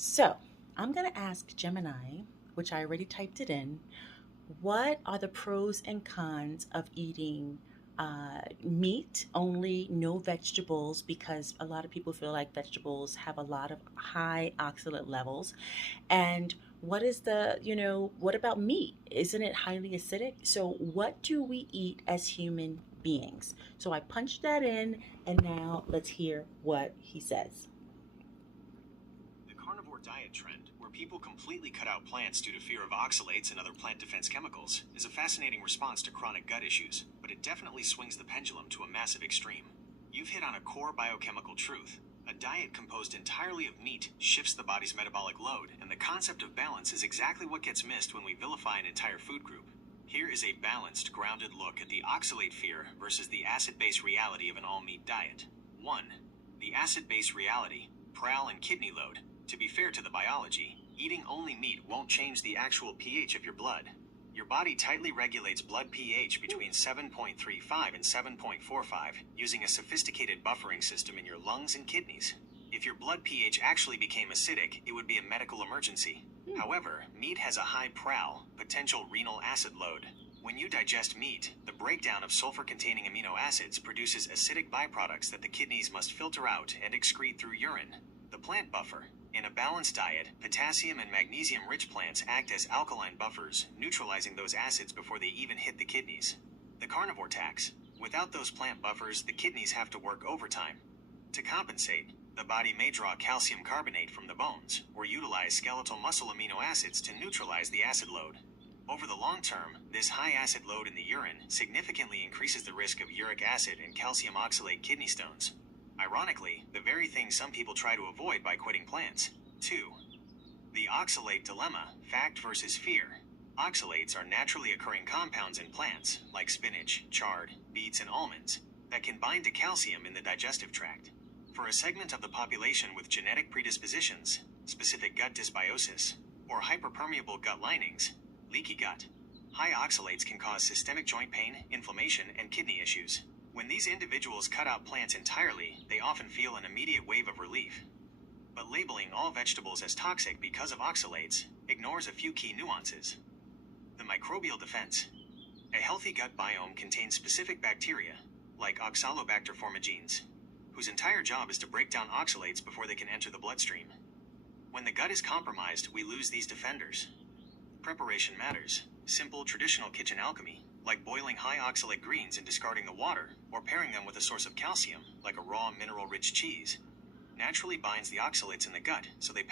So I'm going to ask Gemini, which I already typed it in, what are the pros and cons of eating meat only, no vegetables, because a lot of people feel like vegetables have a lot of high oxalate levels. And what is what about meat? Isn't it highly acidic? So, what do we eat as human beings? So, I punched that in, and now let's hear what he says. The carnivore diet trend, where people completely cut out plants due to fear of oxalates and other plant defense chemicals, is a fascinating response to chronic gut issues, but it definitely swings the pendulum to a massive extreme. You've hit on a core biochemical truth. A diet composed entirely of meat shifts the body's metabolic load, and the concept of balance is exactly what gets missed when we vilify an entire food group. Here is a balanced, grounded look at the oxalate fear versus the acid-base reality of an all-meat diet. 1. The acid-base reality, pral and kidney load. To be fair to the biology, eating only meat won't change the actual pH of your blood. Your body tightly regulates blood pH between 7.35 and 7.45 using a sophisticated buffering system in your lungs and kidneys. If your blood pH actually became acidic, it would be a medical emergency. However, meat has a high pral, potential renal acid load. When you digest meat, the breakdown of sulfur-containing amino acids produces acidic byproducts that the kidneys must filter out and excrete through urine. The plant buffer. In a balanced diet, potassium and magnesium-rich plants act as alkaline buffers, neutralizing those acids before they even hit the kidneys. The carnivore tax. Without those plant buffers, the kidneys have to work overtime. To compensate, the body may draw calcium carbonate from the bones, or utilize skeletal muscle amino acids to neutralize the acid load. Over the long term, this high acid load in the urine significantly increases the risk of uric acid and calcium oxalate kidney stones. Ironically, the very thing some people try to avoid by quitting plants. 2. The oxalate dilemma, fact versus fear. Oxalates are naturally occurring compounds in plants, like spinach, chard, beets, and almonds, that can bind to calcium in the digestive tract. For a segment of the population with genetic predispositions, specific gut dysbiosis, or hyperpermeable gut linings, leaky gut, high oxalates can cause systemic joint pain, inflammation, and kidney issues. When these individuals cut out plants entirely, they often feel an immediate wave of relief. But labeling all vegetables as toxic because of oxalates ignores a few key nuances. The microbial defense. A healthy gut biome contains specific bacteria, like Oxalobacter formigenes, whose entire job is to break down oxalates before they can enter the bloodstream. When the gut is compromised, we lose these defenders. Preparation matters. Simple, traditional kitchen alchemy, like boiling high oxalate greens and discarding the water, or pairing them with a source of calcium, like a raw mineral-rich cheese, naturally binds the oxalates in the gut so they